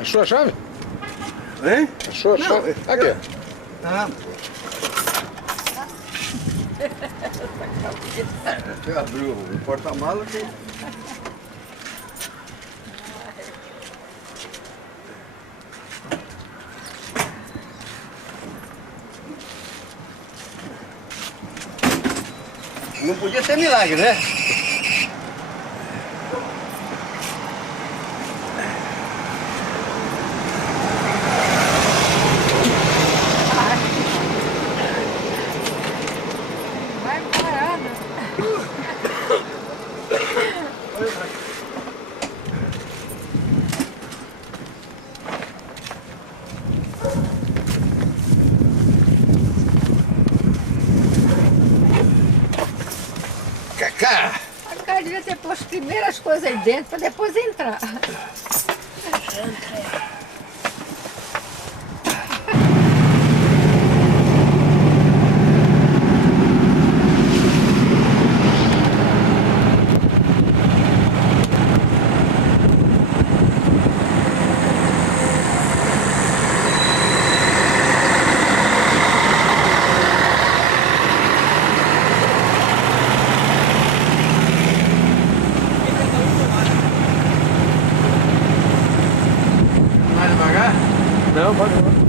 Achou a chave? Hein? Achou a chave? Aqui. Ah. Você abriu o porta-malas que... Não podia ter milagre, né? Vai parada. Cacá! A cara devia ter posto primeiro as coisas aí dentro para depois entrar. Mais devagar? Não, pode ir.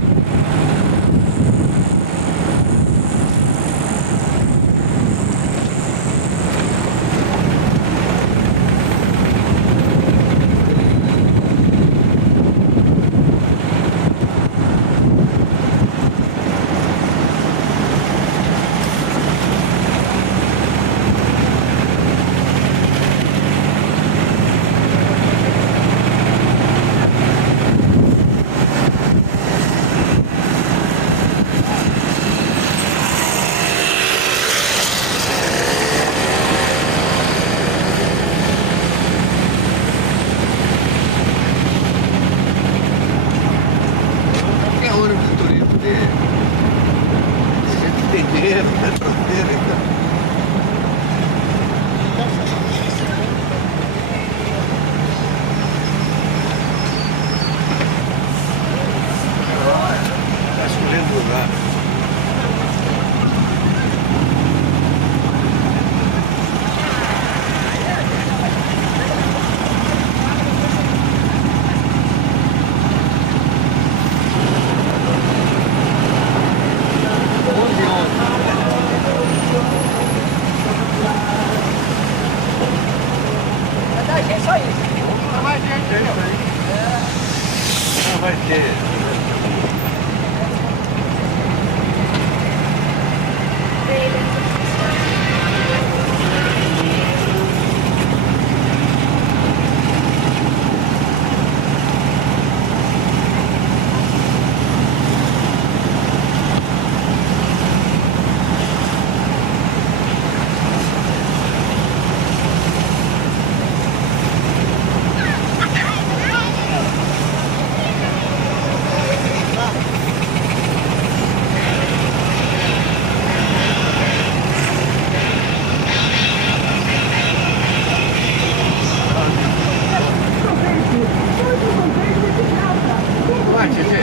Qualquer ônibus de turismo de gente que tem dinheiro, né? Fronteira, então. Tá escolhendo lugar. Vai dar gente só isso. Não vai ter jeito aí. Não vai ter. Vai, Titi.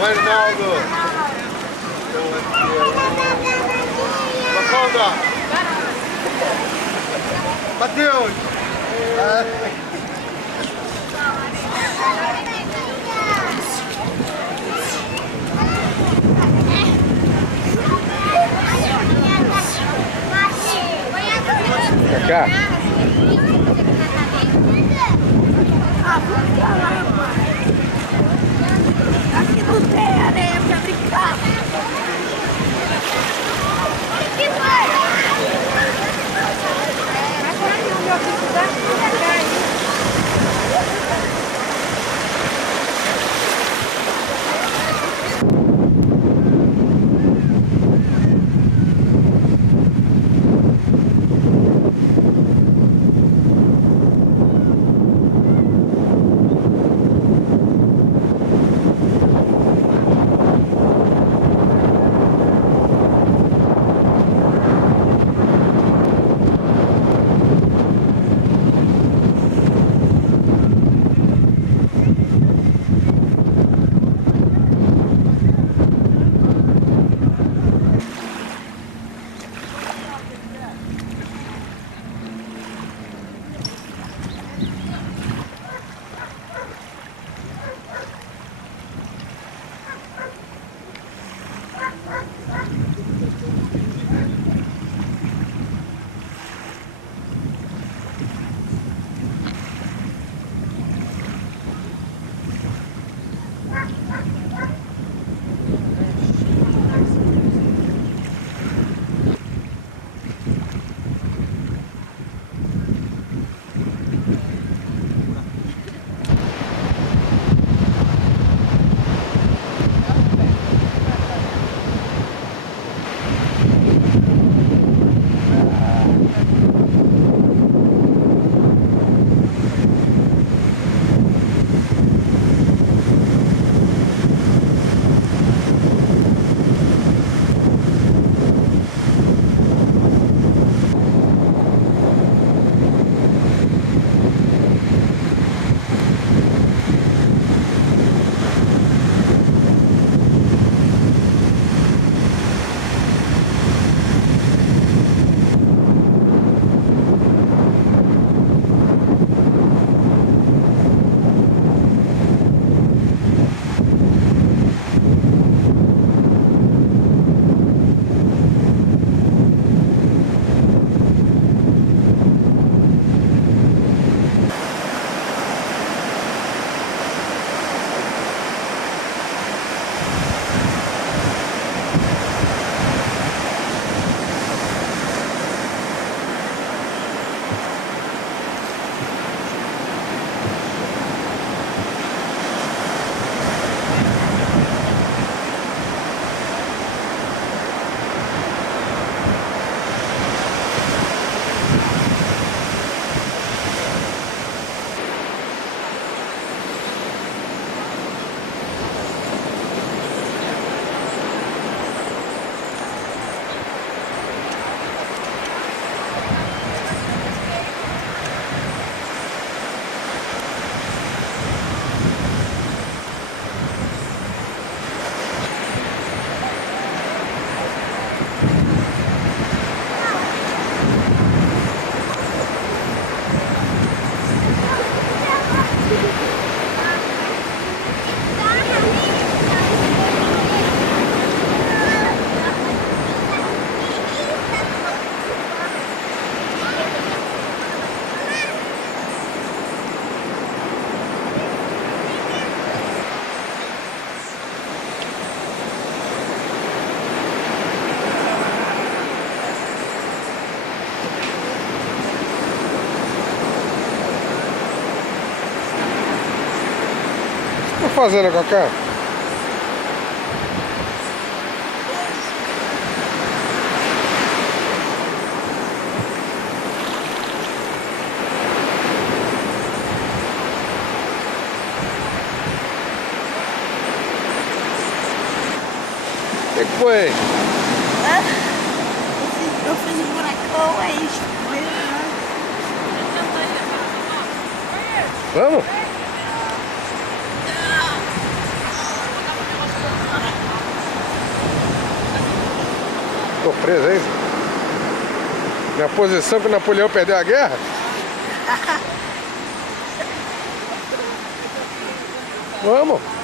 Arnaldo. Maconda. Mateus. Cá. Aqui não tem areia pra brincar. Que vai? Agora o meu filho vai pegar aí. Fazendo, Cacá? que foi? Eu fiz um buracão, aí foi. Vamos? Tô preso aí. Minha posição que o Napoleão perdeu a guerra? Vamos!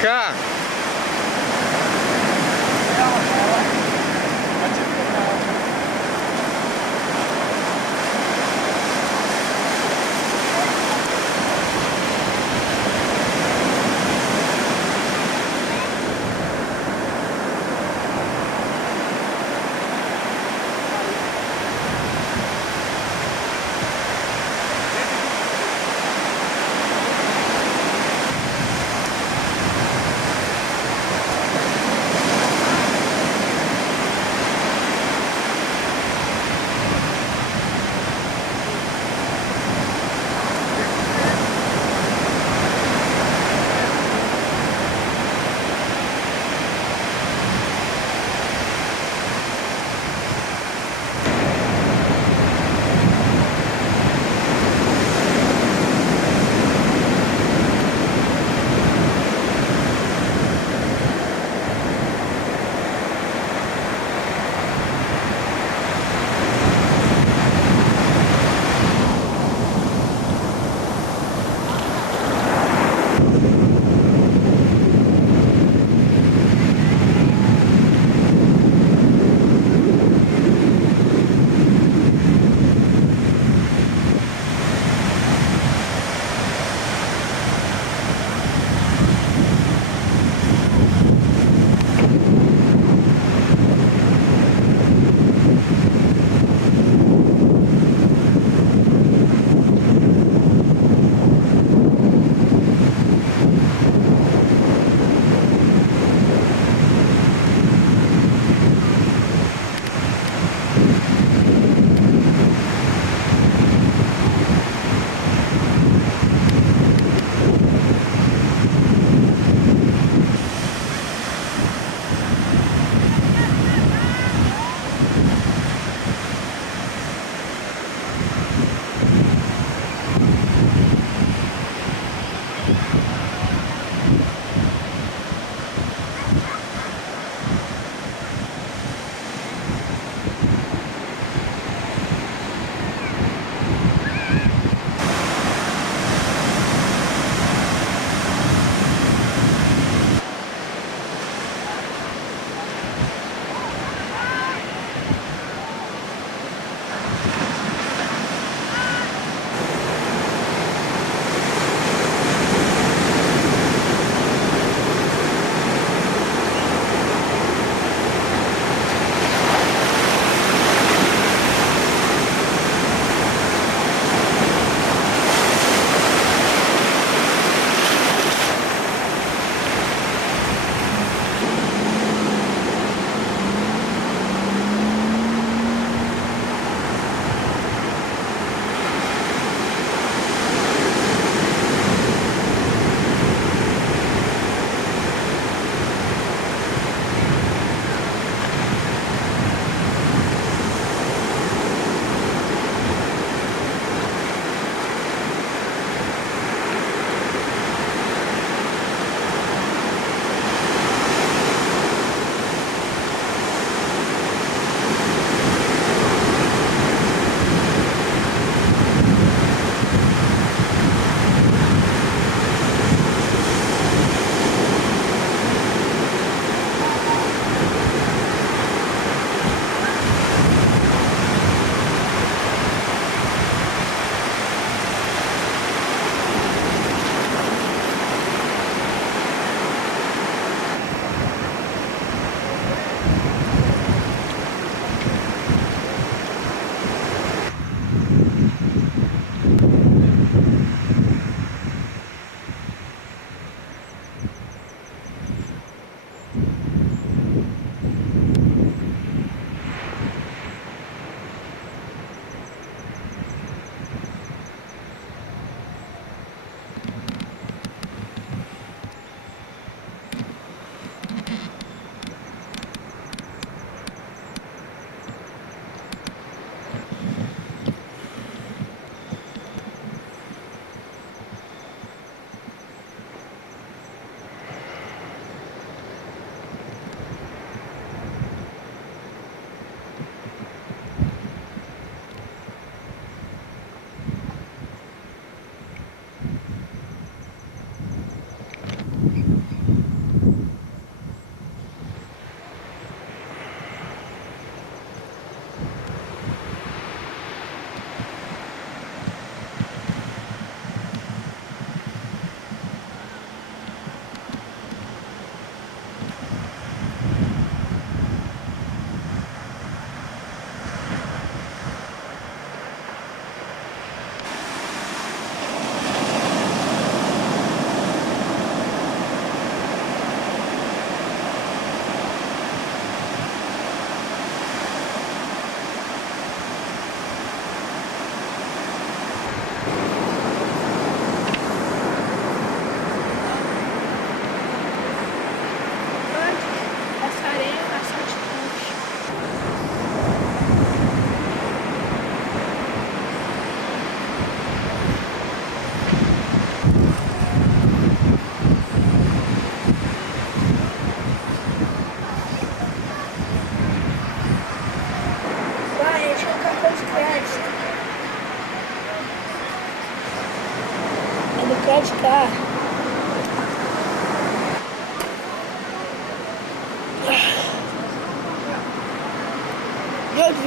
Cá.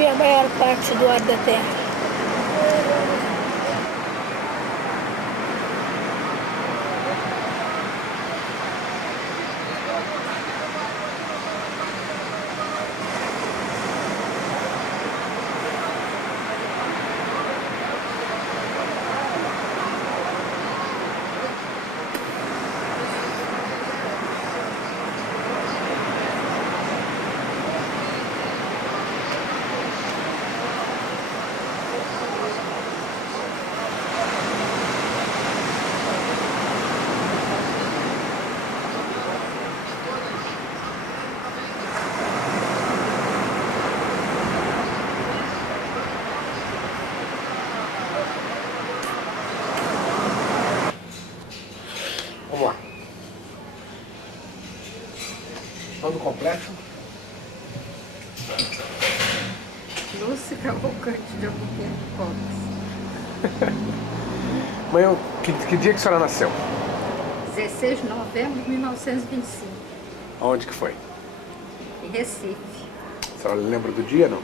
vive a maior parte do ar da Terra. Vamos lá. Todo completo. Lúcia Cavalcante de Albuquerque Cox. Mãe, que dia que a senhora nasceu? 16 de novembro de 1925, Aonde que foi? em Recife. A senhora lembra do dia, não?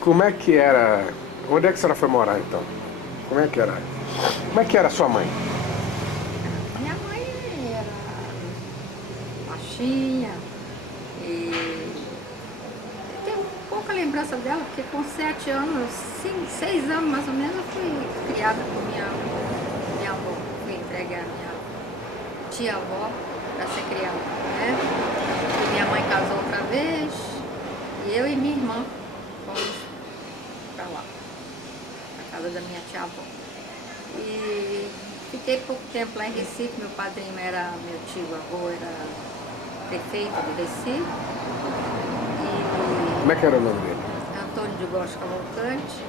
Como é que era... Onde é que a senhora foi morar, então? Como é que era? Como é que era a sua mãe? Minha mãe era baixinha e tenho pouca lembrança dela, porque com 7 anos, 6 anos mais ou menos, eu fui criada por minha avó. Fui entregar minha tia-avó para ser criada, né? E minha mãe casou outra vez e eu e minha irmã fomos para lá, na casa da minha tia-avó. E fiquei pouco tempo lá em Recife. Meu padrinho era, meu tio-avô era prefeito do Recife. E Como é que era o nome dele? Antônio de Góes Cavalcante.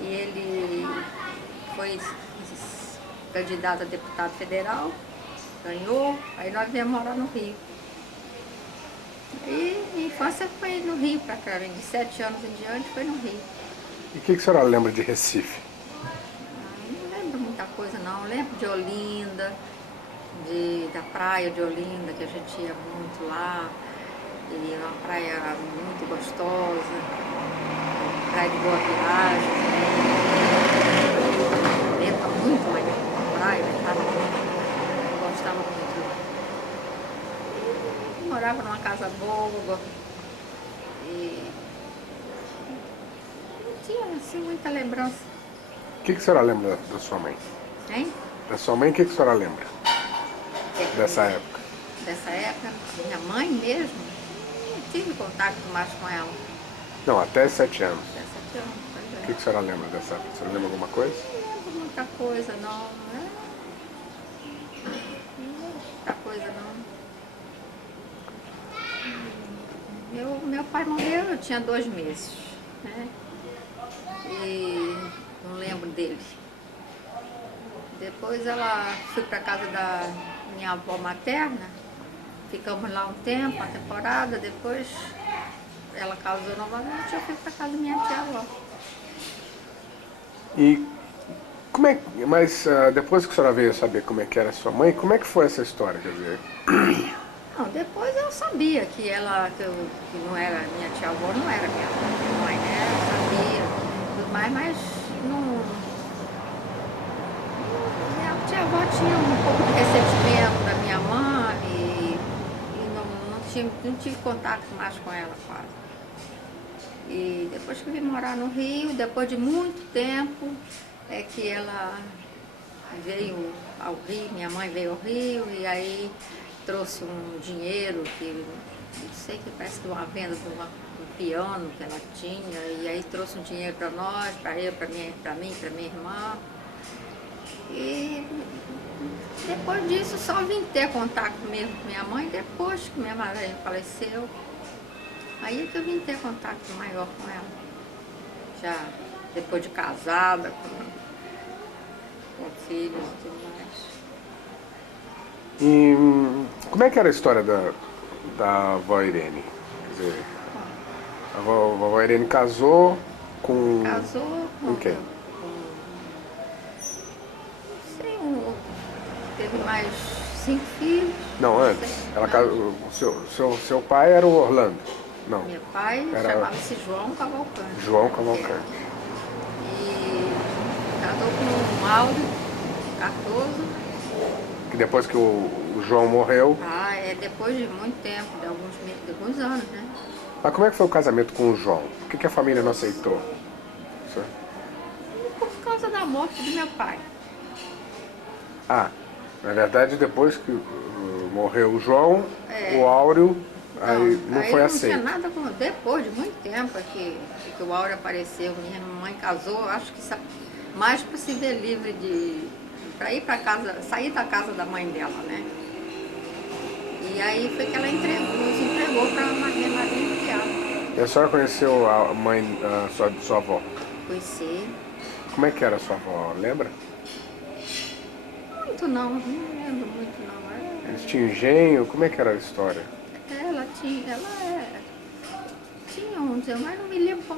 E ele foi candidato a deputado federal, ganhou, aí nós viemos morar no Rio. E minha infância foi no Rio pra cá, de 7 anos em diante foi no Rio. E o que a senhora lembra de Recife? Não lembro muita coisa não, lembro de Olinda, da praia de Olinda, que a gente ia muito lá, e uma praia muito gostosa, praia de Boa Viagem, lembro muito lá na praia, eu gostava muito. E morava numa casa boa, e não tinha assim muita lembrança. O que a senhora lembra da sua mãe? Hein? Da sua mãe, o que a senhora lembra dessa época? Dessa época, minha mãe mesmo, não tive contato mais com ela. Não, até 7 anos. Dessa época, pois O que a senhora lembra dessa época? A senhora lembra alguma coisa? não lembro muita coisa não, né? Não lembro muita coisa não. Meu pai morreu, eu tinha 2 meses, né? E não lembro dele. Depois fui para casa da minha avó materna, ficamos lá um tempo, uma temporada, depois ela casou novamente, eu fui para casa da minha tia-avó. E como é que... Mas depois que a senhora veio saber como é que era a sua mãe, como é que foi essa história? Quer dizer... Não, depois eu sabia que que não era minha tia-avó, não era minha mãe, né? Eu sabia, tudo mais, mas não... Minha tia-avó tinha um pouco de ressentimento da minha mãe e não tive contato mais com ela quase. E depois que eu vim morar no Rio, depois de muito tempo, é que ela veio ao Rio, minha mãe veio ao Rio e aí trouxe um dinheiro que não sei, que parece que uma venda de um piano que ela tinha, e aí trouxe um dinheiro para nós, para eu, para mim, para minha irmã. E depois disso só vim ter contato mesmo com minha mãe depois que minha mãe faleceu. Aí é que eu vim ter contato maior com ela. Já depois de casada, com filhos e tudo mais. E como é que era a história da avó Irene? Quer dizer, a vovó Irene casou com... Casou com quem? Teve mais 5 filhos. Não, antes. Ela casou, seu pai era o Orlando? Não. Meu pai Era- chamava-se João Cavalcante. João Cavalcante. E casou com o Mauro Cardoso. Que depois que o João morreu. Depois de muito tempo, de alguns anos, né? Mas como é que foi o casamento com o João? Por que a família não aceitou? Por causa da morte do meu pai. Ah, na verdade, depois que morreu o João, o Áureo aí não foi não aceito. tinha nada com. Depois de muito tempo que o Áureo apareceu, minha mãe casou, acho que mais para se ver livre para ir para casa, sair da casa da mãe dela, né? E aí foi que ela se entregou para minha madrinha criada. E a senhora conheceu a mãe, sua avó? Conheci. Como é que era a sua avó, lembra? Muito não lembro muito não. Eles tinham engenho? Como é que era a história? Ela tinha mas não me lembro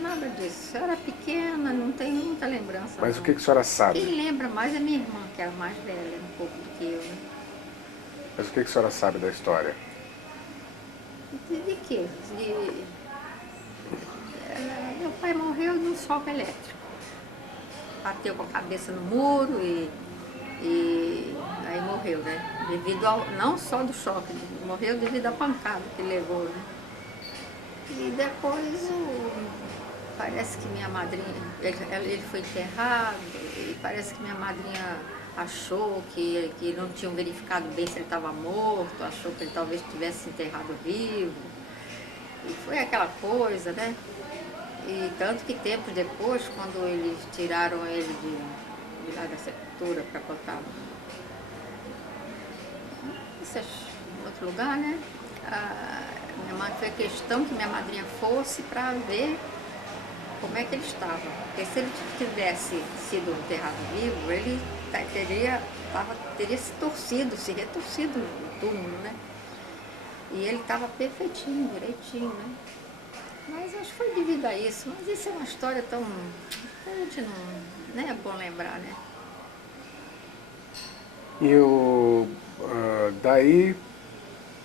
nada disso. Eu era pequena, não tenho muita lembrança. Mas não. o que a senhora sabe? Quem lembra mais é minha irmã, que era mais velha um pouco do que eu, né? Mas o que a senhora sabe da história? De quê? Meu pai morreu de um choque elétrico. Bateu com a cabeça no muro e aí morreu, né? Devido não só do choque, morreu devido à pancada que levou, né? E depois parece que minha madrinha, ele foi enterrado e parece que minha madrinha achou que não tinham verificado bem se ele estava morto, achou que ele talvez tivesse enterrado vivo. E foi aquela coisa, né? E tanto que tempos depois, quando eles tiraram ele de lá da sepultura para botar em outro lugar, né? Minha mãe fez questão que minha madrinha fosse para ver como é que ele estava. Porque se ele tivesse sido enterrado vivo, ele teria se retorcido no túmulo, né? E ele estava perfeitinho, direitinho, né? Mas acho que foi devido a isso. Mas isso é uma história tão... a gente não é bom lembrar, né? E daí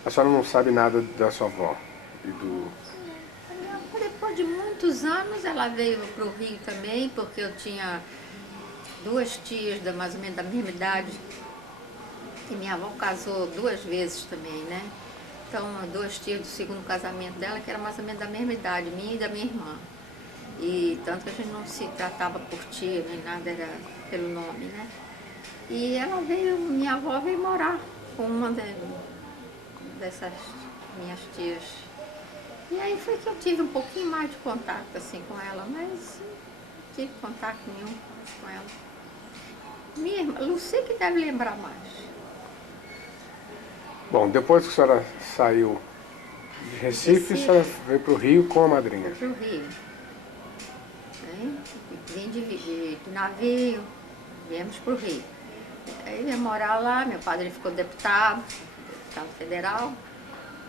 a senhora não sabe nada da sua avó e do... Depois de muitos anos ela veio para o Rio também, porque eu tinha 2 tias mais ou menos da mesma idade. E minha avó casou 2 vezes também, né? Então, 2 tias do segundo casamento dela, que era mais ou menos da mesma idade, minha e da minha irmã. E tanto que a gente não se tratava por tia, nem nada, era pelo nome, né? E minha avó veio morar com uma dessas minhas tias. E aí foi que eu tive um pouquinho mais de contato assim com ela, mas não tive contato nenhum com ela. Minha irmã, Lucy que deve lembrar mais. Bom, depois que a senhora saiu de Recife, a senhora veio para o Rio com a madrinha. Para o Rio. Né? Vim de navio, viemos para o Rio. Aí ia morar lá, meu padre ficou deputado federal.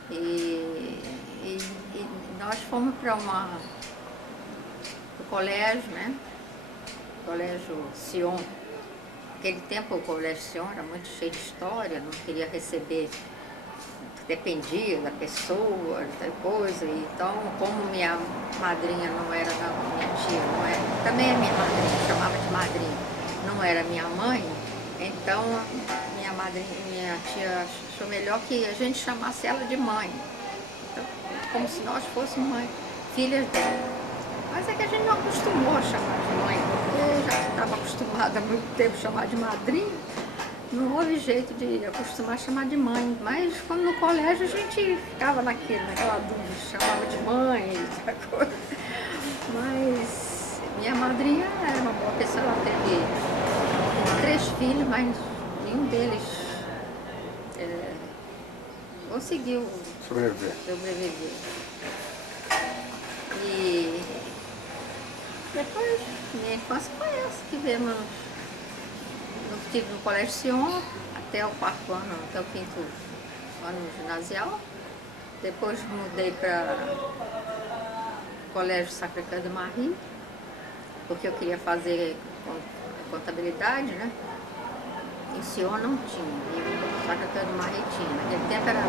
E nós fomos para o colégio, né? Colégio Sion. Naquele tempo o colégio Sion era muito cheio de história, não queria receber, dependia da pessoa, tal coisa. Então, como minha madrinha não era minha tia, não era, também é minha madrinha, chamava de madrinha, não era minha mãe, então minha tia achou melhor que a gente chamasse ela de mãe. Então, como se nós fôssemos mãe, filhas dela. Mas é que a gente não acostumou a chamar de mãe, porque já estava acostumada há muito tempo a chamar de madrinha. Não houve jeito de acostumar a chamar de mãe. Mas quando no colégio a gente ficava naquela dúvida, chamava de mãe, essa coisa. Mas minha madrinha era uma boa pessoa, ela teve 3 filhos, mas nenhum deles conseguiu sobreviver. E depois, minha infância foi essa, que vivemos no Colégio Sion até o 4º ano, até o 5º ano ginasial. Depois mudei para o Colégio Sacré-Cœur de Marie, porque eu queria fazer contabilidade, né? Em Sion não tinha, e o Sacra-Cã do Marre tinha. Naquele tempo era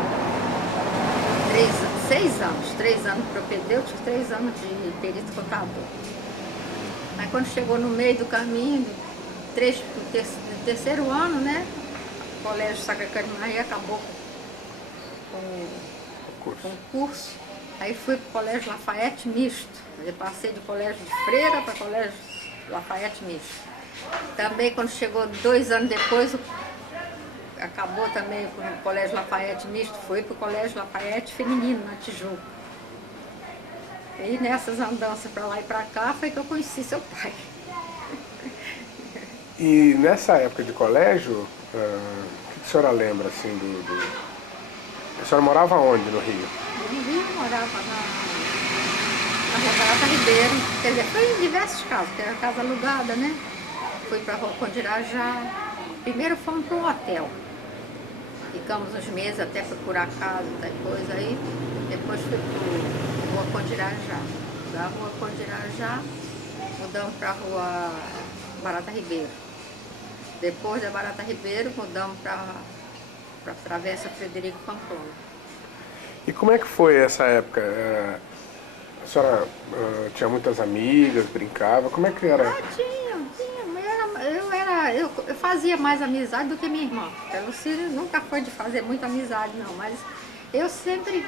6 anos, 3 anos de propedêutico, 3 anos de perito contador. Aí quando chegou no meio do caminho, no terceiro ano, né, o Colégio Sacra-Cã do Marre acabou com o curso. Aí fui para o Colégio Lafayette misto. Eu passei de colégio de freira para colégio Lafayette misto. Também quando chegou 2 anos depois, acabou também com o Colégio Lafayette misto, fui para o Colégio Lafayette feminino, na Tijuca. E nessas andanças para lá e para cá foi que eu conheci seu pai. E nessa época de colégio, o que a senhora lembra assim A senhora morava onde no Rio? No Rio eu morava na Rua Barata Ribeiro, quer dizer, foi em diversos casos, porque era casa alugada, né? Fui para a Rua Condirajá. Primeiro fomos para um hotel. Ficamos uns meses até procurar casa e tal coisa aí. Depois fui para a Rua Condirajá. Da Rua Condirajá, mudamos para a Rua Barata Ribeiro. Depois da Barata Ribeiro, mudamos para a Travessa Frederico Pamplona. E como é que foi essa época? A senhora tinha muitas amigas, brincava? Como é que era? Tinha. Eu fazia mais amizade do que minha irmã. A Lucília nunca foi de fazer muita amizade, não, mas eu sempre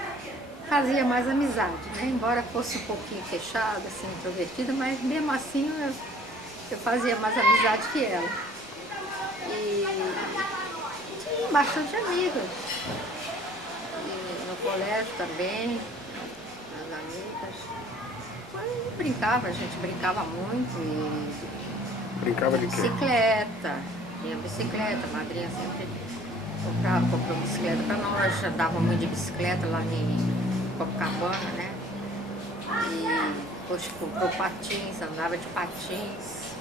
fazia mais amizade, né? Embora fosse um pouquinho fechada, assim, introvertida, mas mesmo assim eu fazia mais amizade que ela. E tinha bastante amigas. E no colégio também, as amigas. Mas brincava, a gente brincava muito. Brincava de quê? Bicicleta, tinha bicicleta, a madrinha sempre comprou bicicleta para nós, andava muito de bicicleta lá em Copacabana, né? E depois comprou patins, andava de patins.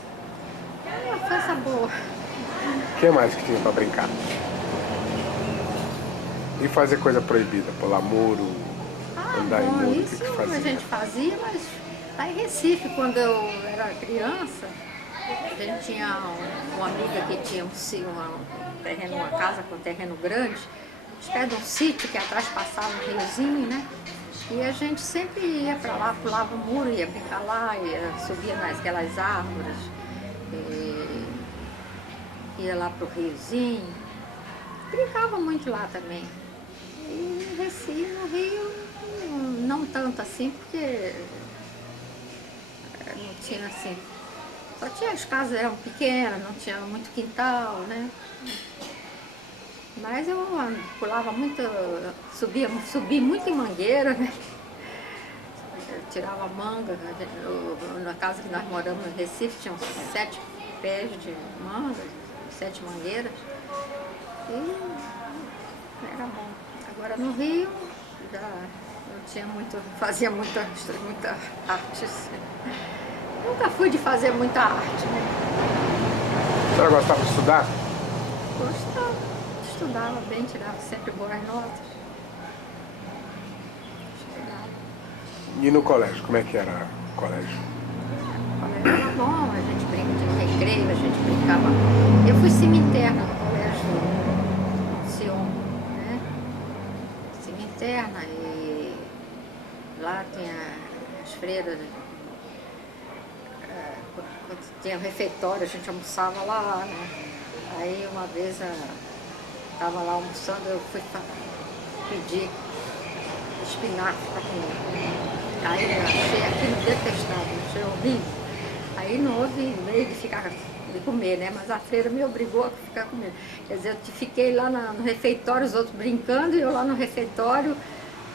Era uma coisa boa. O que mais que tinha para brincar? E fazer coisa proibida, pular muro, andar em muro, o que fazia? A gente fazia, mas lá em Recife, quando eu era criança, a gente tinha uma amiga que tinha uma casa com terreno grande, perto de um sítio que atrás passava um riozinho, né? E a gente sempre ia para lá, pulava o muro, ia brincar lá, subia naquelas árvores, ia lá pro riozinho, brincava muito lá também. E Recife, no Rio, não tanto assim, porque não tinha assim. Só tinha, as casas eram pequenas, não tinha muito quintal, né? Mas eu pulava muito, subi muito em mangueira, né? Eu tirava manga. Na casa que nós moramos no Recife, tinham 7 pés de manga, 7 mangueiras. E era bom. Agora no Rio, já não tinha muito, fazia muita arte. Nunca fui de fazer muita arte, né? A senhora gostava de estudar? Gostava, estudava bem, tirava sempre boas notas. Estudava. E no colégio, como é que era o colégio? O colégio era bom, a gente brincava de recreio, a gente brincava. Eu fui semi-interna no colégio Sion, né? Semi-interna, e lá tinha as freiras. Quando tinha refeitório, a gente almoçava lá, né? Aí uma vez estava lá almoçando, eu fui pedir espinafre para comer. Aí eu achei aquilo detestável, achei horrível. Aí não houve meio de comer, né? Mas a freira me obrigou a ficar comendo. Quer dizer, eu fiquei lá no refeitório, os outros brincando, e eu lá no refeitório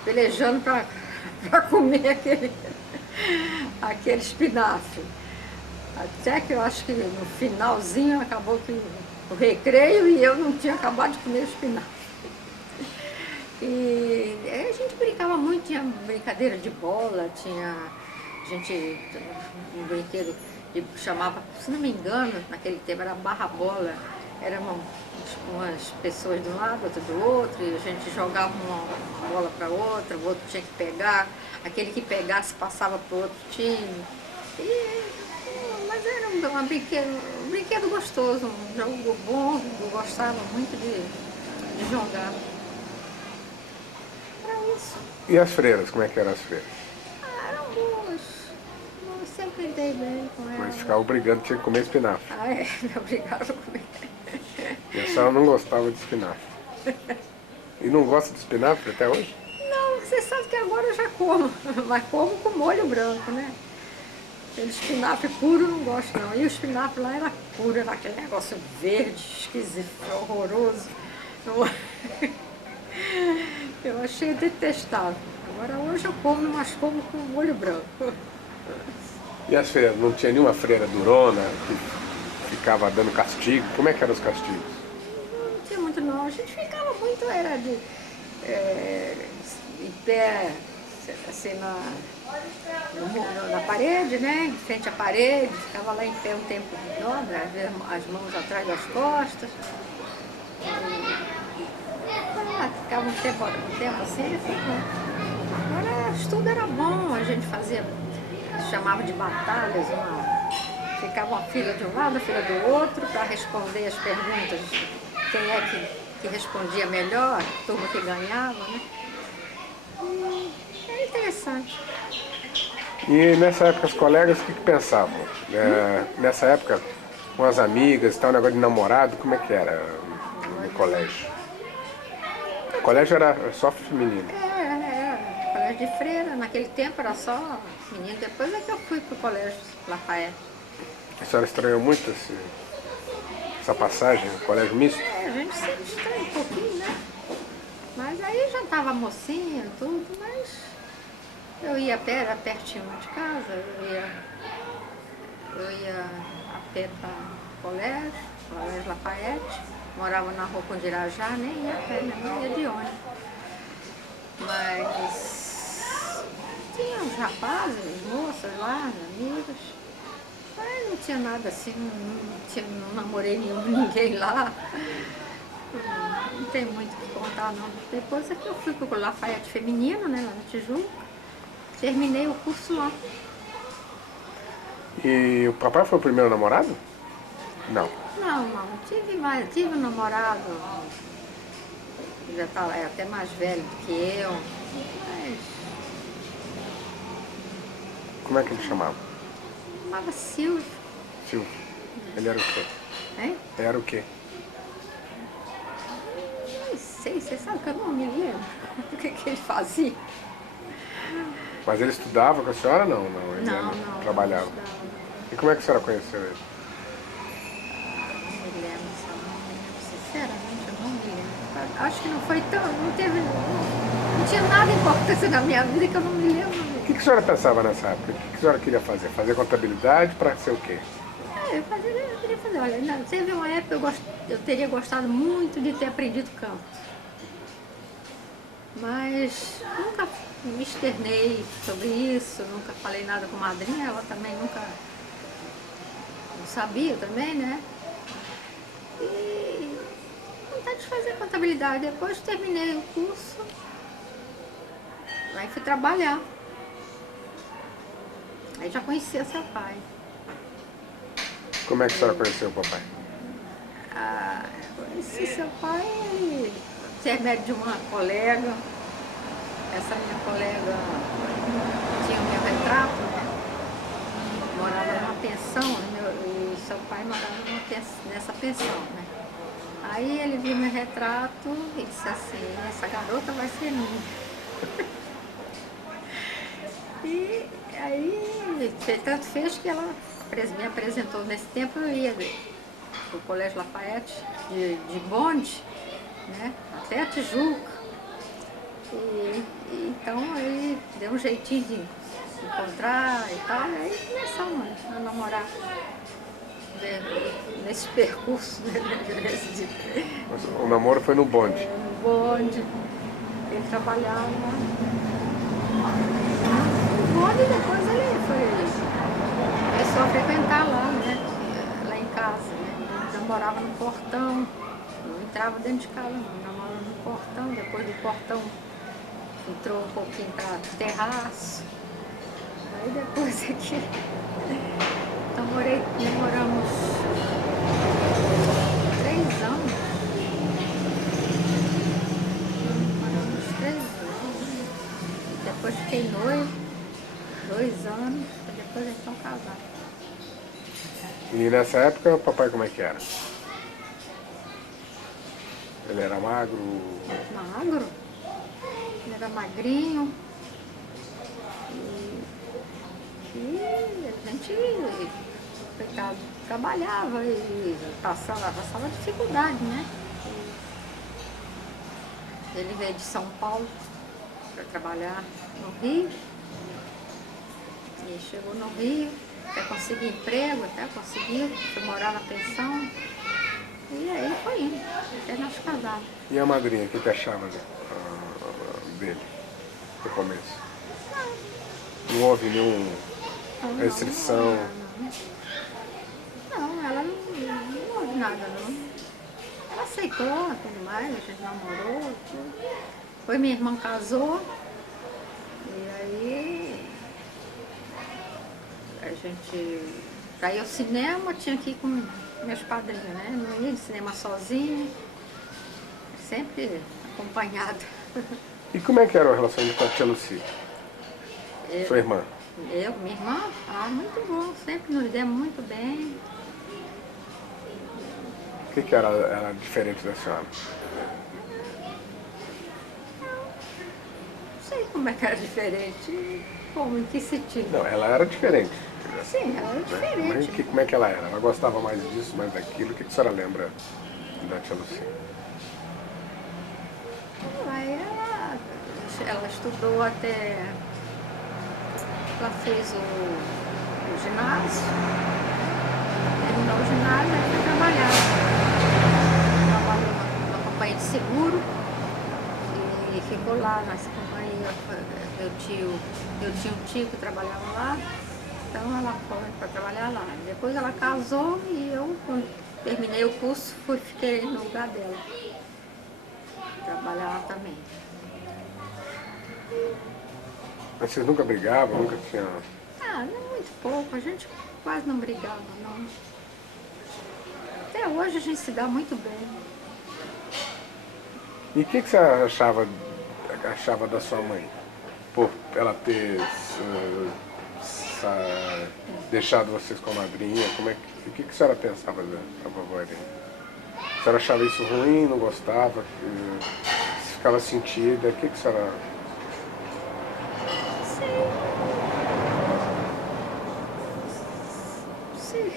pelejando para comer aquele espinafre. Até que eu acho que no finalzinho acabou que o recreio e eu não tinha acabado de comer o espinafre. E a gente brincava muito, tinha brincadeira de bola, tinha um brinquedo que chamava, se não me engano, naquele tempo era barra-bola, eram umas pessoas de um lado, outra do outro, e a gente jogava uma bola para outra, o outro tinha que pegar, aquele que pegasse passava para o outro time. Mas era um brinquedo gostoso, um jogo bom, eu gostava muito de jogar. Era isso. E as freiras, como é que eram as freiras? Eram boas. Eu sempre dei bem com Mas elas. ficava brigando, tinha que comer espinafre. Ah, é, me obrigava a comer. E a senhora não gostava de espinafre. E não gosta de espinafre até hoje? Não, você sabe que agora eu já como, mas como com molho branco, né? Aquele espinafre puro eu não gosto não. E o espinafre lá era puro, era aquele negócio verde, esquisito, horroroso. Eu achei detestável. Agora hoje eu como, mas como com molho branco. E as freiras, não tinha nenhuma freira durona que ficava dando castigo? Como é que eram os castigos? Não tinha muito não, a gente ficava muito, era de em pé, assim na parede, né? Em frente à parede, ficava lá em pé um tempo todo, às vezes as mãos atrás das costas. Ficava um tempo assim, agora o estudo era bom, a gente fazia, chamava de batalhas, ficava uma fila de um lado, a fila do outro, para responder as perguntas, quem é que respondia melhor, a turma que ganhava, né? Era interessante. E nessa época os colegas o que pensavam? Nessa época, com as amigas, tal, negócio de namorado, como é que era no colégio? O colégio era só feminino. Colégio de freira, naquele tempo era só menino, depois é que eu fui pro colégio Lafayette. A senhora estranhou muito essa passagem, colégio misto? A gente sempre estranha um pouquinho, né? Mas aí já tava mocinha, tudo, mas eu ia a pé, era pertinho de casa, eu ia a pé para o colégio Lafayette, morava na rua Condirajá, nem ia a pé, nem ia de ônibus. Mas tinha uns rapazes, moças lá, amigas, mas não tinha nada assim, não namorei ninguém lá. Não tem muito o que contar não. Depois é que eu fui pro Lafayette Feminino, né, lá no Tijuca, terminei o curso lá. E o papai foi o primeiro namorado? Não. Não, tive um namorado, já tá, é até mais velho do que eu, mas Como é que ele chamava? chamava Silvio, Silvio. Ele era o quê? hein? Era o quê? Não sei, você sabe que eu não me lembro o que ele fazia. Mas ele estudava com a senhora? Não, não. Ele Não, trabalhava. não estudava. E como é que a senhora conheceu ele? Não me lembro, sinceramente eu não me lembro. Acho que não foi tão, não tinha nada importante na minha vida que eu não me lembro. O que a senhora pensava nessa época? O que a senhora queria fazer? Fazer contabilidade para ser o quê? Eu queria fazer, olha, teve uma época eu teria gostado muito de ter aprendido canto. Mas nunca me externei sobre isso, nunca falei nada com a madrinha, ela também nunca não sabia também, né? E vontade de fazer contabilidade. Depois terminei o curso, aí fui trabalhar. Aí já conhecia seu pai. Como é que a senhora conheceu o papai? Conheci seu pai, ele, intermédio de uma colega. Essa minha colega tinha o meu retrato, né? Morava numa pensão, e seu pai morava nessa pensão, né? Aí ele viu meu retrato e disse assim, essa garota vai ser minha. E aí, tanto fez que ela me apresentou nesse tempo, eu ia pro Colégio Lafayette de bonde, né? Até a Tijuca. Então aí deu um jeitinho de encontrar e tal, e aí começamos a namorar nesse percurso. O namoro foi no bonde. No bonde, ele trabalhava no bonde e depois ele começou a frequentar lá, né? Lá em casa, né? Ele morava no portão, não entrava dentro de casa, não, namorava no portão, depois do portão entrou um pouquinho para terraço. Aí depois aqui Então demoramos 3 anos. Demoramos 3 anos. Depois fiquei noiva, 2 anos, e depois então casar. E nessa época, o papai como é que era? Ele era magro? Magro, ele era magrinho. E a gente, coitado, trabalhava e passava dificuldade, né? Ele veio de São Paulo para trabalhar no Rio. E chegou no Rio, até conseguir emprego, até conseguiu, foi morar na pensão. E aí foi indo, até nós casarmos. E a madrinha, o que achava dele no começo? Não houve nenhuma restrição? Não, ela não houve nada, não. Ela aceitou tudo mais, a gente namorou, tudo. Foi minha irmã casou, e aí a gente pra ir ao cinema, tinha que ir com meus padrinhos, né? Não ia de cinema sozinha, sempre acompanhada. E como é que era a relação com a tia Lucia? Sua irmã? Minha irmã, muito bom, sempre nos demos muito bem. O que era diferente da senhora? Não sei como é que era diferente, como, em que sentido. Não, ela era diferente. Sim, ela era diferente. Mas como é que ela era? Ela gostava mais disso, mais daquilo? O que a senhora lembra da tia Lucia? Ela estudou até... Ela fez o ginásio, terminou o ginásio e foi trabalhar. Trabalhou numa companhia de seguro e ficou lá nessa companhia. Eu tinha um tio que trabalhava lá, então ela foi para trabalhar lá. Depois ela casou e eu, quando terminei o curso, fiquei no lugar dela. Trabalhar lá também. Mas vocês nunca brigavam, nunca tinham... Não, muito pouco, a gente quase não brigava, não. Até hoje a gente se dá muito bem. E o que você achava da sua mãe? Por ela ter deixado vocês com a madrinha, o que a senhora pensava da vovó Irene? A senhora achava isso ruim, não gostava, ficava sentida, o que a senhora...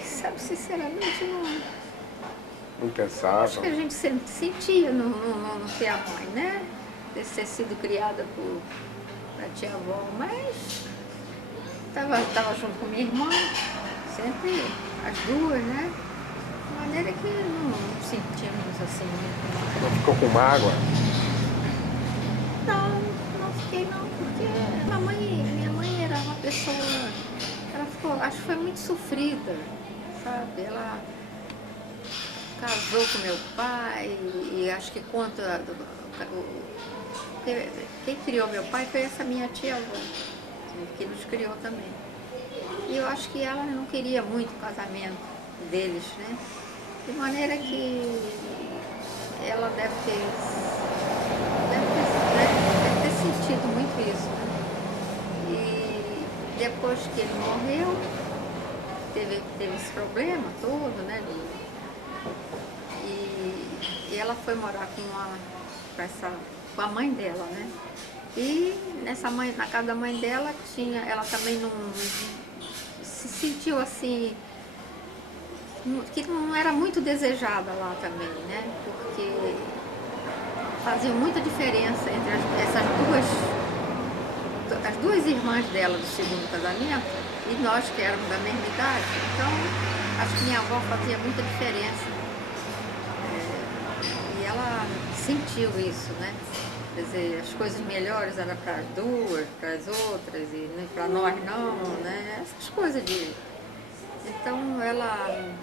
Sabe, sinceramente, Não pensava? acho que a gente sempre sentia no ter a mãe, né? De ter sido criada por a tia-avó, mas tava junto com minha irmã, sempre as duas, né? De maneira que não sentimos assim muito. Não ficou com mágoa? Não fiquei não, porque minha mãe era uma pessoa, ela ficou, acho que foi muito sofrida, sabe? Ela casou com meu pai e acho que conta quem criou meu pai foi essa minha tia-avó, que nos criou também. E eu acho que ela não queria muito o casamento deles, né? De maneira que ela deve ter sentido muito isso, né? E depois que ele morreu, teve esse problema todo, né? E ela foi morar com a mãe dela, né? E na casa da mãe dela ela também não se sentiu assim, que não era muito desejada lá também, né? Porque fazia muita diferença entre as duas irmãs dela do segundo casamento e nós que éramos da mesma idade. Então, acho que minha avó fazia muita diferença. E ela sentiu isso, né? Quer dizer, as coisas melhores eram para as duas, para as outras, e para nós não, né? Essas coisas de... Então ela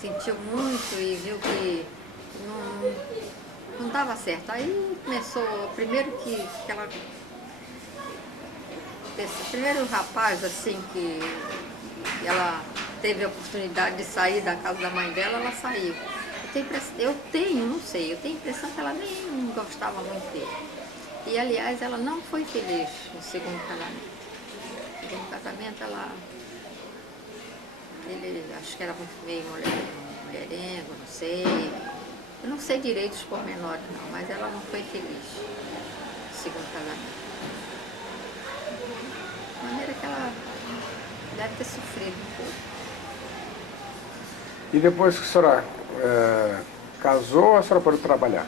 sentiu muito e viu que não dava certo. Aí começou, primeiro que ela... Esse primeiro rapaz, assim, que ela teve a oportunidade de sair da casa da mãe dela, ela saiu. Eu tenho, não sei, eu tenho a impressão que ela nem gostava muito dele. E, aliás, ela não foi feliz no segundo casamento. No segundo casamento, ele acho que era muito meio mulherengo, não sei. Eu não sei direito os pormenores, não, mas ela não foi feliz no segundo casamento. De maneira que ela deve ter sofrido um pouco. E depois que a senhora casou, a senhora parou de trabalhar?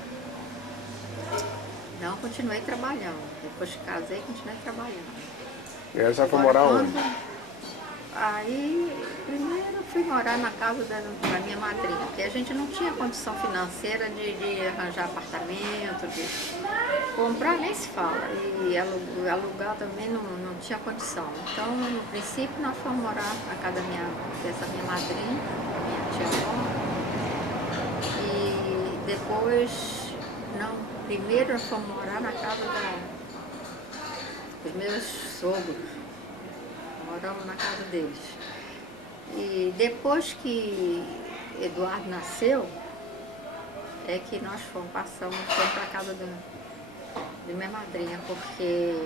Não, continuei trabalhando. Depois que casei, continuei trabalhando. E aí a senhora foi Agora, morar onde? Aí, primeiro eu fui morar na casa da minha madrinha, porque a gente não tinha condição financeira de arranjar apartamento, de comprar nem se fala, e alugar também não tinha condição. Então, no princípio, nós fomos morar na casa dessa minha madrinha, minha tia-avó, e depois, primeiro nós fomos morar na casa dos meus sogros. Moramos na casa deles. E depois que Eduardo nasceu, é que nós fomos para a casa de minha madrinha, porque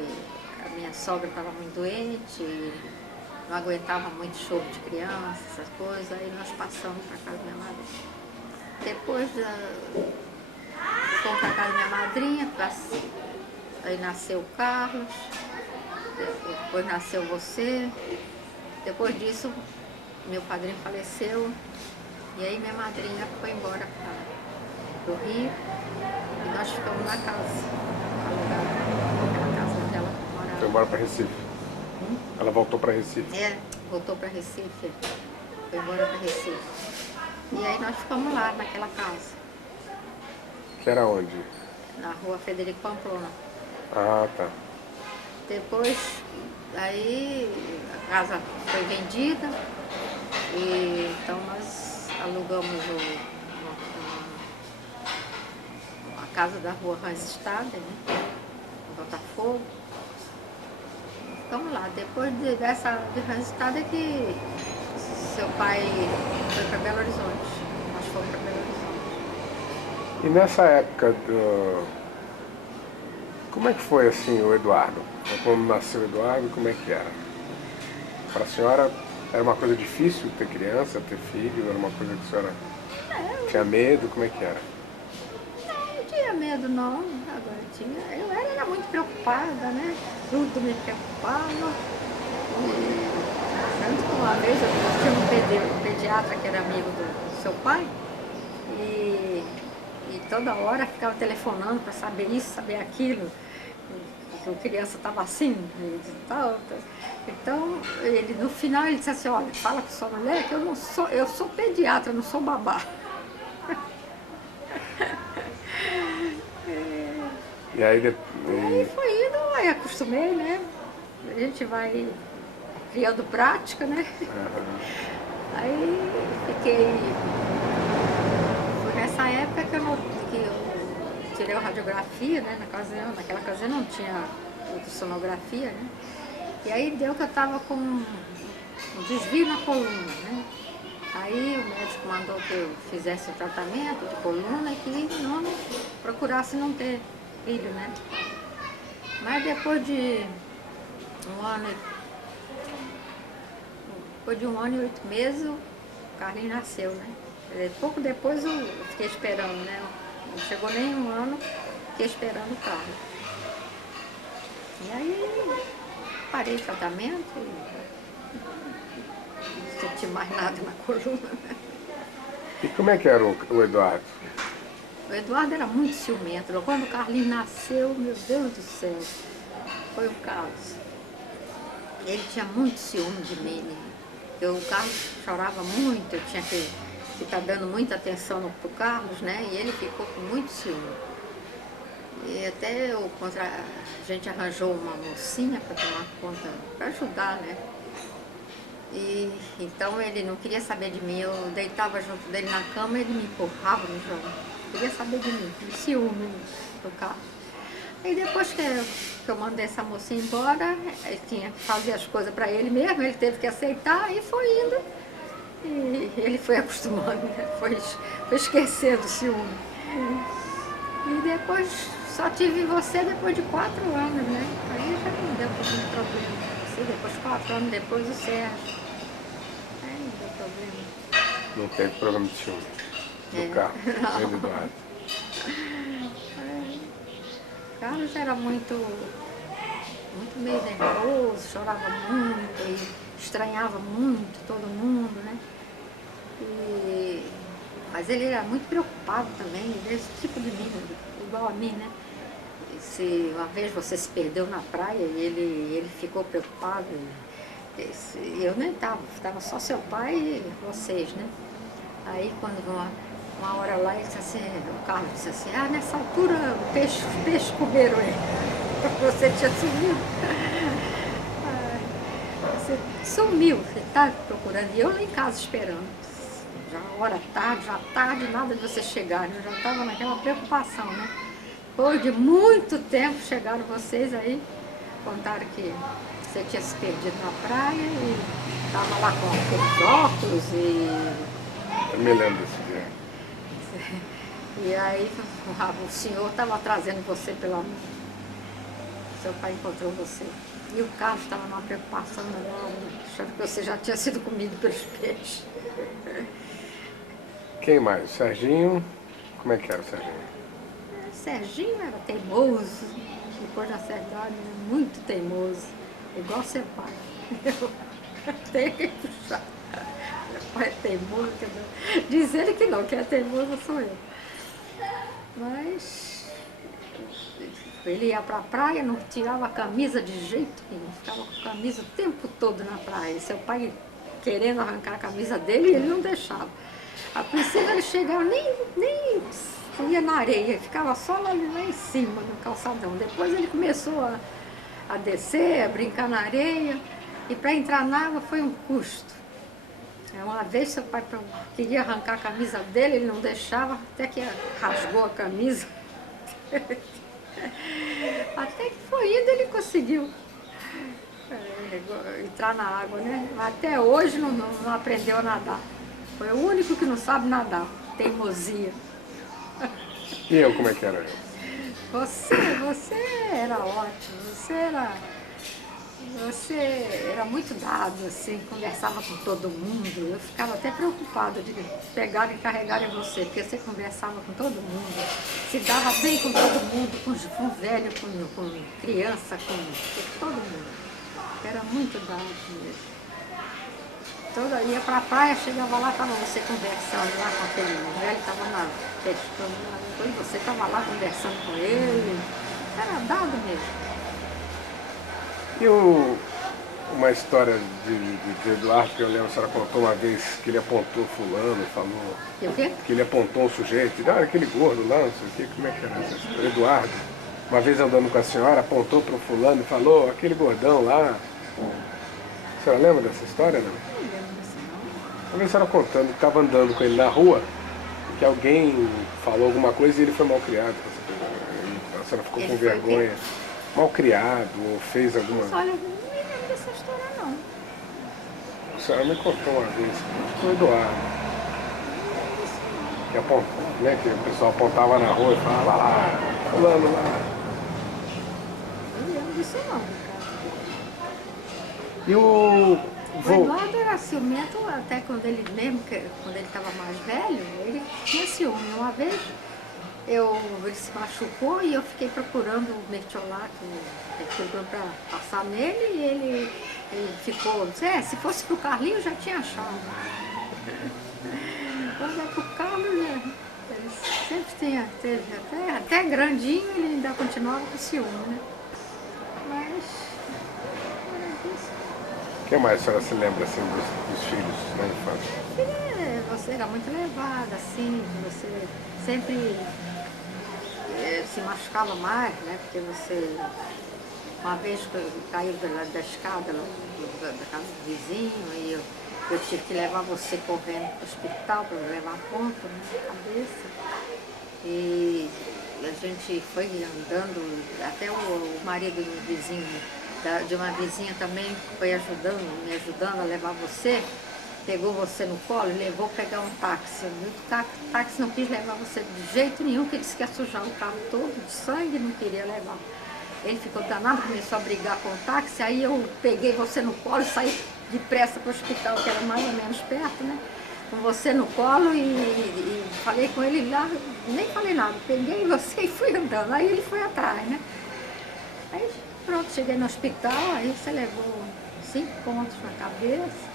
a minha sogra estava muito doente, não aguentava muito choro de criança, essas coisas, aí nós passamos para a casa da minha madrinha. Depois fomos para a casa da minha madrinha, aí nasceu o Carlos. Depois nasceu você, depois disso meu padrinho faleceu e aí minha madrinha foi embora para o Rio e nós ficamos na casa, alugada, na casa onde ela morava. Foi embora para Recife? Ela voltou para Recife? É, voltou para Recife, foi embora para Recife. E aí nós ficamos lá naquela casa. Que era onde? Na rua Frederico Pamplona. Ah, tá. Depois, aí a casa foi vendida e então nós alugamos a casa da rua Ranstad, né, em Botafogo. Estamos lá. Depois dessa de Ranstad é que seu pai foi para Belo Horizonte. Nós fomos para Belo Horizonte. E nessa época como é que foi assim o Eduardo? Quando nasceu o Eduardo, como é que era? Para a senhora era uma coisa difícil ter criança, ter filho? Era uma coisa que a senhora tinha medo? Como é que era? Não tinha medo não. Agora eu era muito preocupada, né? Tudo me preocupava. Tanto que uma vez eu tinha um pediatra que era amigo do seu pai e toda hora ficava telefonando para saber isso, saber aquilo. A criança estava assim e tal. Então, no final ele disse assim, olha, fala com sua mulher que eu sou pediatra, não sou babá. E aí Aí foi indo, aí acostumei, né? A gente vai criando prática, né? Aí foi nessa época que eu tirei a radiografia, né? Naquela ocasião não tinha ultrassonografia, né? E aí deu que eu estava com um desvio na coluna, né? Aí o médico mandou que eu fizesse o tratamento de coluna e que não procurasse não ter filho, né? Mas depois de um ano e 8 meses, o Carlinhos nasceu, né? Pouco depois eu fiquei esperando, né? Não chegou nem um ano, fiquei esperando o Carlos. E aí parei o tratamento e não senti mais nada na coluna. E como é que era o Eduardo? O Eduardo era muito ciumento. Quando o Carlinhos nasceu, meu Deus do céu, foi um caos. Ele tinha muito ciúme de mim. O Carlos chorava muito, eu tinha que ficar dando muita atenção pro Carlos, né? E ele ficou com muito ciúme. E até a gente arranjou uma mocinha para tomar conta, para ajudar, né? E então ele não queria saber de mim, eu deitava junto dele na cama, ele me empurrava no chão. Queria saber de mim, de ciúme do Carlos. E depois que eu mandei essa moça embora, ele tinha que fazer as coisas para ele mesmo, ele teve que aceitar e foi indo. E ele foi acostumando, né? Foi esquecendo o ciúme. E depois só tive você depois de 4 anos, né? Aí já não deu muito problema. Você, depois de 4 anos depois o Sérgio. Aí não deu problema. Não teve problema de ciúme no carro, nem do Eduardo. O Carlos era muito meio nervoso, chorava muito e estranhava muito todo mundo, né? Mas ele era muito preocupado também, desse tipo de menino, igual a mim, né? Se uma vez você se perdeu na praia e ele ficou preocupado, eu nem estava só seu pai e vocês, né? Aí quando uma hora lá, ele disse assim, o Carlos disse assim, nessa altura os peixes comeram ele. Você tinha sumido. Você sumiu, você está procurando. E eu lá em casa esperando. Já hora tarde, nada de você chegar. Eu já estava naquela preocupação, né? Depois de muito tempo chegaram vocês aí, contaram que você tinha se perdido na praia e estava lá com aqueles óculos Eu me lembro desse dia. E aí o senhor estava trazendo você pela mão. Seu pai encontrou você. E o Carlos estava numa preocupação danada, achando que você já tinha sido comido pelos peixes. Quem mais? O Serginho? Como é que era o Serginho? Serginho era teimoso, depois da certa idade, muito teimoso, igual seu pai. Tem que puxar. Meu pai é teimoso, diz ele que não, quem é teimoso sou eu. Mas ele ia pra praia, não tirava a camisa de jeito nenhum, ficava com a camisa o tempo todo na praia. Seu pai querendo arrancar a camisa dele e ele não deixava. A princípio ele chegava, nem ia na areia, ficava só lá em cima, no calçadão. Depois ele começou a descer, a brincar na areia, e para entrar na água foi um custo. Uma vez seu pai queria arrancar a camisa dele, ele não deixava, até que rasgou a camisa. Até que foi indo, ele conseguiu entrar na água, né? Até hoje não aprendeu a nadar. Foi o único que não sabe nadar, teimosia. E eu, como é que era? Você era ótimo, você era muito dado, assim, conversava com todo mundo. Eu ficava até preocupada de pegar e carregar em você, porque você conversava com todo mundo, se dava bem com todo mundo, com velho, com criança, com todo mundo. Era muito dado mesmo. Ia pra praia, chegava lá, estava você conversando lá com aquele velho, estava lá pescando lá, depois você estava lá conversando com ele. Era dado mesmo. E uma história de Eduardo que eu lembro, a senhora contou uma vez que ele apontou fulano, falou. E o quê? Que ele apontou um sujeito, aquele gordo lá, não sei o quê, como é que era essa história? Eduardo, uma vez andando com a senhora, apontou para o fulano e falou, aquele gordão lá. A senhora lembra dessa história, não? Não lembro disso, não. Uma vez a senhora contando que estava andando com ele na rua, que alguém falou alguma coisa e ele foi mal criado. A senhora ficou Ele com foi vergonha. Mal criado, ou fez alguma. Mas olha, eu não me lembro dessa história, não. A senhora me contou uma vez, foi o Eduardo. Que apontou, né? Que o pessoal apontava na rua e falava lá, fulano lá. Não lembro disso, não, Ricardo. E o O Eduardo era ciumento até quando ele estava mais velho, ele tinha ciúme. Uma vez ele se machucou e eu fiquei procurando o mertiolato, procurando para passar nele, e ele ficou, se fosse pro Carlinho já tinha achado. Quando é pro Carlos, ele sempre teve, até grandinho ele ainda continuava com ciúme, né? Mas o que mais a senhora se lembra assim, dos filhos na infância? você era muito levada, assim, você sempre se machucava mais, né? Porque você, uma vez que eu caí da escada da casa do vizinho, e eu tive que levar você correndo para o hospital para levar ponto na cabeça. E gente foi andando, até o marido do vizinho, de uma vizinha também foi me ajudando a levar você, pegou você no colo e levou pegar um táxi. O táxi não quis levar você de jeito nenhum, que disse que ia sujar o carro todo de sangue, não queria levar. Ele ficou danado, começou a brigar com o táxi, aí eu peguei você no colo e saí depressa para o hospital, que era mais ou menos perto, né? Com você no colo e falei com ele lá, nem falei nada, peguei você e fui andando, aí ele foi atrás, né? Aí pronto, cheguei no hospital, aí você levou 5 pontos na cabeça,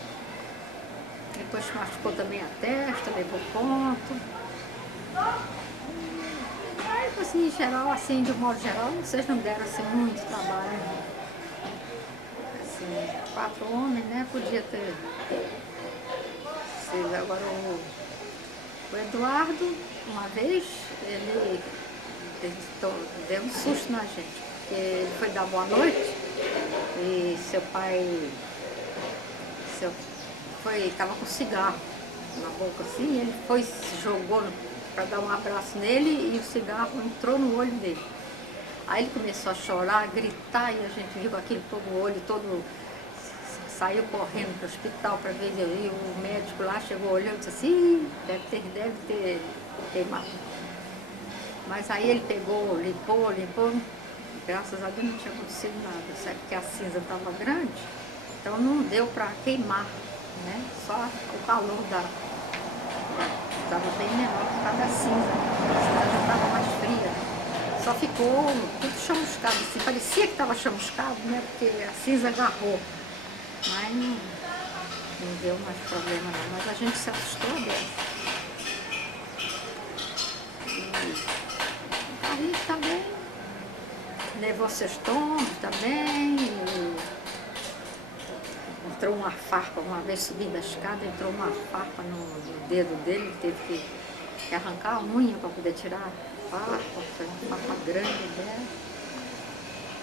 depois machucou também a testa, levou ponto. Aí assim, em geral, assim, de um modo geral, vocês não deram assim muito trabalho, assim, 4 homens, né? Podia ter. Agora o Eduardo, uma vez, ele deu um susto na gente, porque ele foi dar boa noite e seu pai estava com cigarro na boca assim, ele foi, se jogou para dar um abraço nele e o cigarro entrou no olho dele. Aí ele começou a chorar, a gritar, e a gente viu aquele todo o olho todo. Saiu correndo para o hospital para ver, e o médico lá chegou olhando e disse assim, deve ter queimado. Mas aí ele pegou, limpou, graças a Deus não tinha acontecido nada, sabe? Porque a cinza estava grande, então não deu para queimar, né? Só o calor estava bem menor por causa da cinza, a cidade já estava mais fria. Só ficou tudo chamuscado, assim, parecia que estava chamuscado, né? Porque a cinza agarrou. Mas não deu mais problema não, mas a gente se assustou dessa. E o Carlinhos também levou seus tombos também. Entrou uma farpa, uma vez subindo a escada, entrou uma farpa no dedo dele, teve que arrancar a unha para poder tirar a farpa, foi uma farpa grande dela.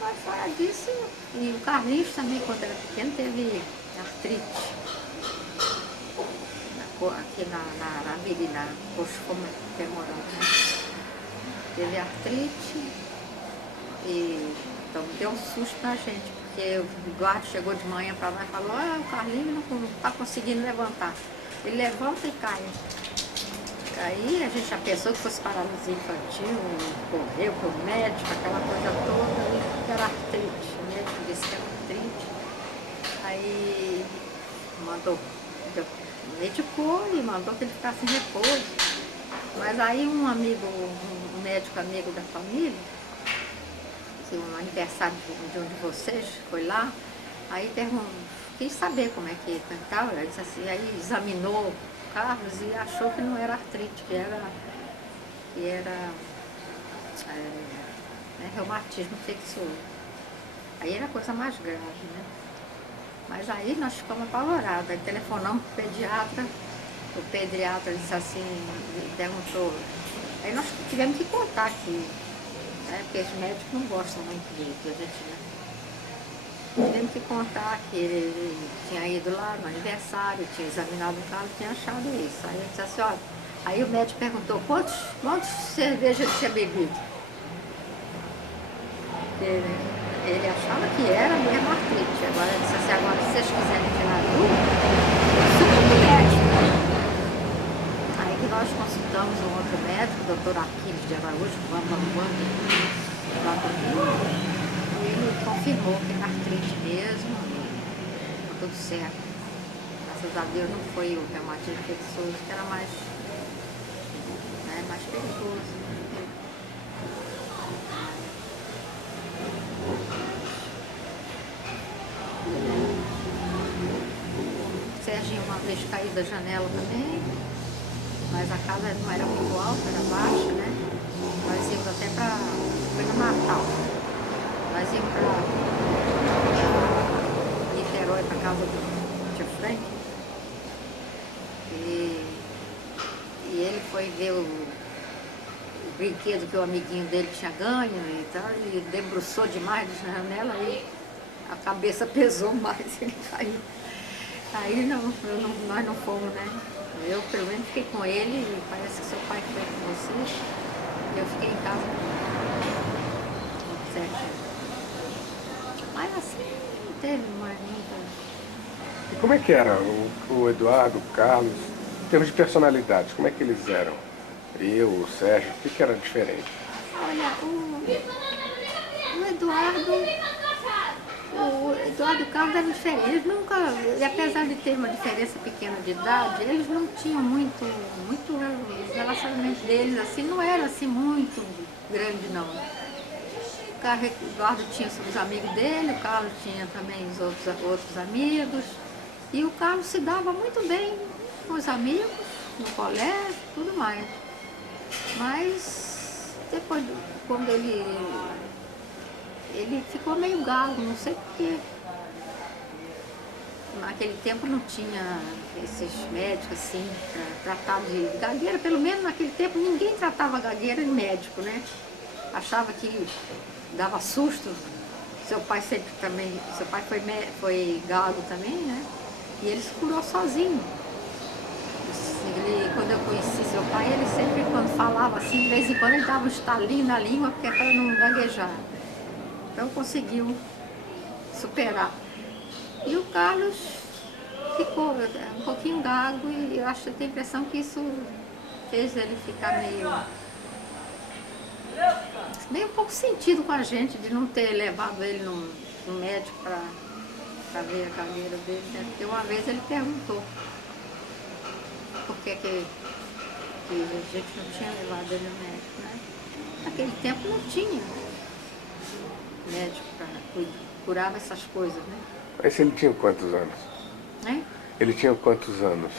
Mas fora disso, e o Carlinhos também, quando era pequeno, teve artrite. Aqui na virilha, na coxa femoral, né? Teve artrite e então deu um susto na gente, porque o Eduardo chegou de manhã para lá e falou, o Carlinhos não está conseguindo levantar. Ele levanta e cai. Aí a gente já pensou que fosse paralisia infantil, correu para o médico, aquela coisa toda, e era artrite. O médico disse que era artrite. Aí medicou e mandou que ele ficasse em repouso. Mas aí um médico amigo da família, um aniversário de um de vocês, foi lá, aí quis saber como é que estava, aí examinou Carlos e achou que não era artrite, que era reumatismo infeccioso. Aí era coisa mais grave, né? Mas aí nós ficamos apavorados, aí telefonamos para o pediatra, o pediatra disse assim, perguntou, aí nós tivemos que contar aqui, né? Porque os médicos não gostam muito de a gente, né? Tivemos que contar que ele tinha ido lá no aniversário, tinha examinado o carro e tinha achado isso. Aí ele disse assim, olha, aí o médico perguntou quantos cervejas ele tinha bebido. Ele achava que era mesmo artrite. Agora ele disse assim, agora se vocês quiserem tirar dúvida, consulta o médico. Aí que nós consultamos um outro médico, o doutor Aquiles de Araújo, que vamos lá do Rio. E ele confirmou que era artrite mesmo, e tudo certo. Graças a Deus não foi o reumatismo infeccioso, que era mais perigoso. O Serginho uma vez caiu da janela também, mas a casa não era muito alta, era baixa, né? Nós íamos até foi no Natal. Nós íamos para Niterói, para casa do tio Frank, e ele foi ver o brinquedo que o amiguinho dele tinha ganho e tal, ele debruçou demais na janela e a cabeça pesou mais, ele caiu. Aí nós não fomos, né? Eu pelo menos fiquei com ele, e parece que seu pai foi com vocês, eu fiquei em casa. 17. Mas assim, não teve mais muita... E como é que era o Eduardo, o Carlos, em termos de personalidades, como é que eles eram? Eu, o Sérgio, o que era diferente? Olha, o Eduardo e o Carlos eram diferentes. Eles nunca, e apesar de ter uma diferença pequena de idade, eles não tinham muito os relacionamentos deles, assim, não era assim muito grande não. O Eduardo tinha os amigos dele, o Carlos tinha também os outros amigos. E o Carlos se dava muito bem com os amigos, no colégio, tudo mais. Mas depois, quando ele ficou meio galo, não sei porquê. Naquele tempo não tinha esses médicos assim, para tratar de gagueira. Pelo menos naquele tempo ninguém tratava gagueira de médico, né? Achava que dava susto. Seu pai sempre também, seu pai foi galo também, né? E ele se curou sozinho. Quando eu conheci seu pai, ele sempre, quando falava assim, de vez em quando ele dava um estalinho na língua, porque é para não gaguejar. Então conseguiu superar. E o Carlos ficou um pouquinho gago e eu acho que eu tenho a impressão que isso fez ele ficar meio um pouco sentido com a gente de não ter levado ele no médico para ver a gagueira dele, né? Porque uma vez ele perguntou por que a gente não tinha levado ele no médico, né? Naquele tempo não tinha médico para curar essas coisas, né? Mas ele tinha quantos anos? Né? Ele tinha quantos anos?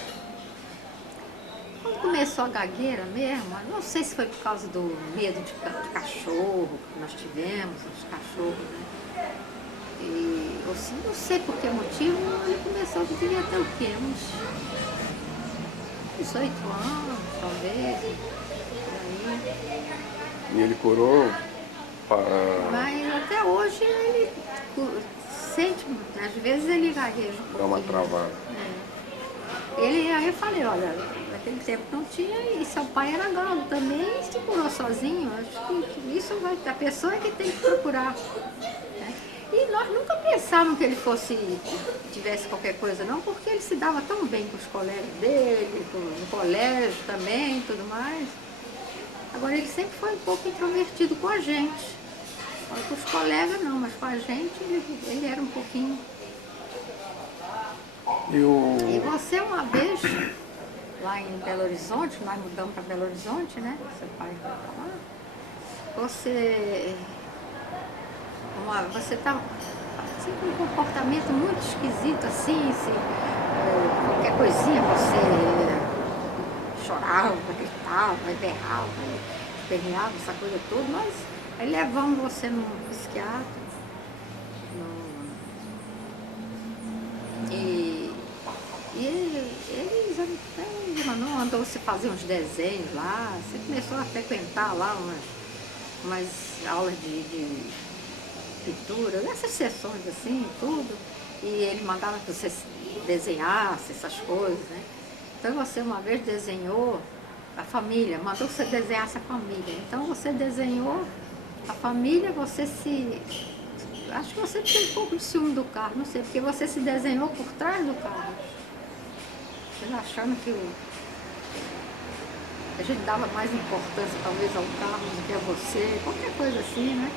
Quando começou a gagueira mesmo, não sei se foi por causa do medo de cachorro que nós tivemos, os cachorros, né? Ou se não sei por que motivo, ele começou, devia ter o quê? Uns 18 anos, talvez, por aí. E ele curou? Mas até hoje ele sente, às vezes ele gagueja um pouquinho. Dá uma travada. Aí eu falei, olha, naquele tempo não tinha, e seu pai era galo também, e se curou sozinho. Acho que isso a pessoa é que tem que procurar. Né? E nós nunca pensávamos que ele tivesse qualquer coisa não, porque ele se dava tão bem com os colegas dele, no colégio também, tudo mais. Agora ele sempre foi um pouco introvertido com a gente. Com os colegas não, mas com a gente ele era um pouquinho. E você uma vez, lá em Belo Horizonte, nós mudamos para Belo Horizonte, né? Seu pai foi pra lá. Você tá assim, com um comportamento muito esquisito, assim, qualquer coisinha você chorava, gritava, berrava, esperneava, essa coisa toda, mas aí levamos você num psiquiatra. Ele mandou você fazer uns desenhos lá, você começou a frequentar lá umas aulas de pintura, essas sessões assim, tudo, e ele mandava que você desenhasse essas coisas, né? Então você uma vez desenhou a família, mandou que você desenhasse a família, então você desenhou a família, acho que você tem um pouco de ciúme do carro, não sei, porque você se desenhou por trás do carro. Você achando que a gente dava mais importância talvez ao carro do que a você, qualquer coisa assim, né?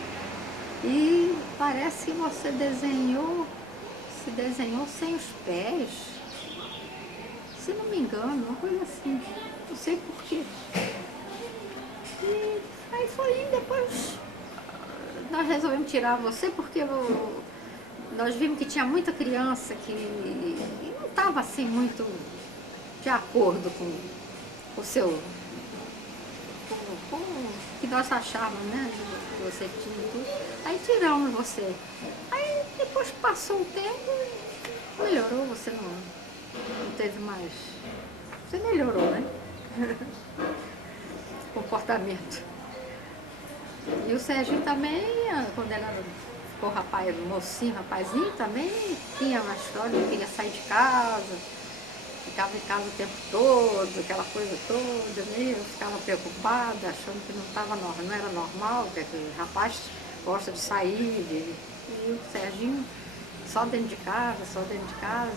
E parece que você se desenhou sem os pés, se não me engano, uma coisa assim, não sei porquê. E aí foi, depois nós resolvemos tirar você porque nós vimos que tinha muita criança que não estava assim muito de acordo com o seu, com o que nós achávamos, né, que você tinha e tudo. Aí tiramos você. Aí depois passou o tempo e melhorou, você não teve mais. Você melhorou, né? Comportamento. E o Serginho também, quando ela ficou mocinho, rapazinho, também tinha uma história, não queria sair de casa, ficava em casa o tempo todo, aquela coisa toda, né? Eu ficava preocupada, achando que não era normal, que o rapaz gosta de sair, e o Serginho só dentro de casa, só dentro de casa.